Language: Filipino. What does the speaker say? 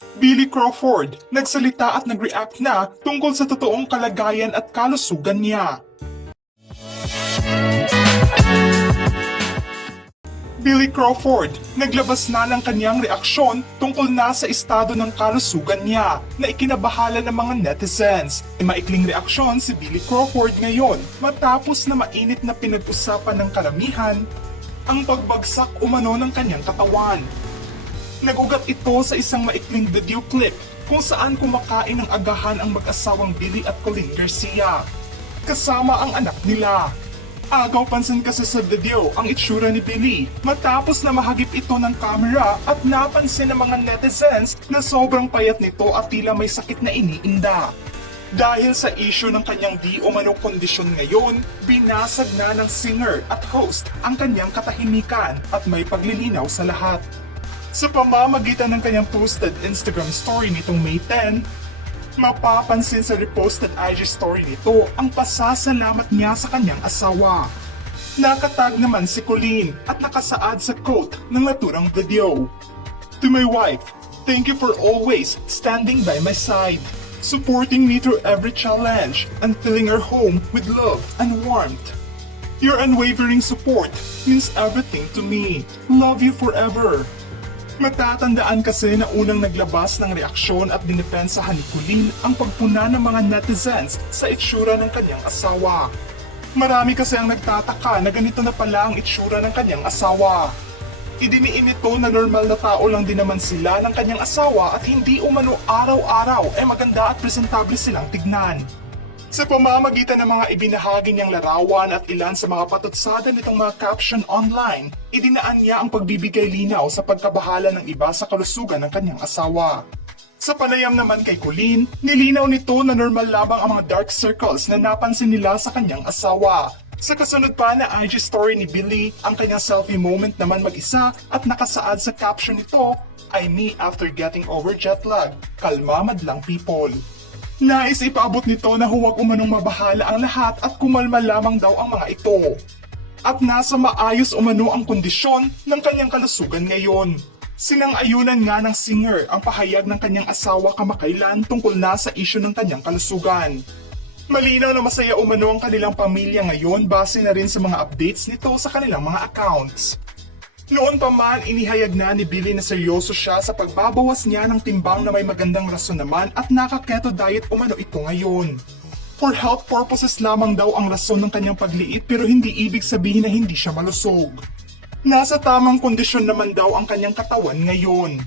Billy Crawford nagsalita at nag-react na tungkol sa totoong kalagayan at kalusugan niya. Billy Crawford naglabas na ng kanyang reaksyon tungkol na sa estado ng kalusugan niya na ikinabahala ng mga netizens. May maikling reaksyon si Billy Crawford ngayon matapos na mainit na pinag-usapan ng karamihan ang pagbagsak umano ng kanyang katawan. Nagugat ito sa isang maikling video clip kung saan kumakain ng agahan ang mag-asawang Billy at Colleen Garcia, kasama ang anak nila. Agaw pansin kasi sa video ang itsura ni Billy matapos na mahagip ito ng camera at napansin ng mga netizens na sobrang payat nito at tila may sakit na iniinda. Dahil sa issue ng kanyang di umano kondisyon ngayon, binasag na ng singer at host ang kanyang katahimikan at may paglilinaw sa lahat. Sa pamamagitan ng kanyang posted Instagram story nitong May 10, mapapansin sa reposted IG story nito ang pasasalamat niya sa kanyang asawa. Nakatag naman si Colleen at nakasaad sa quote ng naturang video. "To my wife, thank you for always standing by my side, supporting me through every challenge and filling our home with love and warmth. Your unwavering support means everything to me. Love you forever." Matatandaan kasi na unang naglabas ng reaksyon at dinepensahan ni Colleen ang pagpuna ng mga netizens sa itsura ng kanyang asawa. Marami kasi ang nagtataka na ganito na pala ang itsura ng kanyang asawa. Idiniin nito na normal na tao lang din naman sila ng kanyang asawa at hindi umano araw-araw ay maganda at presentable silang tignan. Sa pamamagitan ng mga ibinahagi niyang larawan at ilan sa mga patutsada nitong mga caption online, idinaan niya ang pagbibigay linaw sa pagkabahala ng iba sa kalusugan ng kanyang asawa. Sa panayam naman kay Colleen, nilinaw nito na normal lamang ang mga dark circles na napansin nila sa kanyang asawa. Sa kasunod pa na IG story ni Billy, ang kanyang selfie moment naman mag-isa at nakasaad sa caption nito, "I me after getting over jet lag, kalma madlang people." Nais ipaabot nito na huwag umanong mabahala ang lahat at kumalma lamang daw ang mga ito. At nasa maayos umano ang kondisyon ng kanyang kalusugan ngayon. Sinang-ayunan nga ng singer ang pahayag ng kanyang asawa kamakailan tungkol na sa isyu ng kanyang kalusugan. Malinaw na masaya umano ang kanilang pamilya ngayon base na rin sa mga updates nito sa kanilang mga accounts. Noon pa man, inihayag na ni Billy na seryoso siya sa pagbabawas niya ng timbang na may magandang rason naman at naka-keto diet umano ito ngayon. For health purposes lamang daw ang rason ng kanyang pagliit pero hindi ibig sabihin na hindi siya malusog. Nasa tamang kondisyon naman daw ang kanyang katawan ngayon.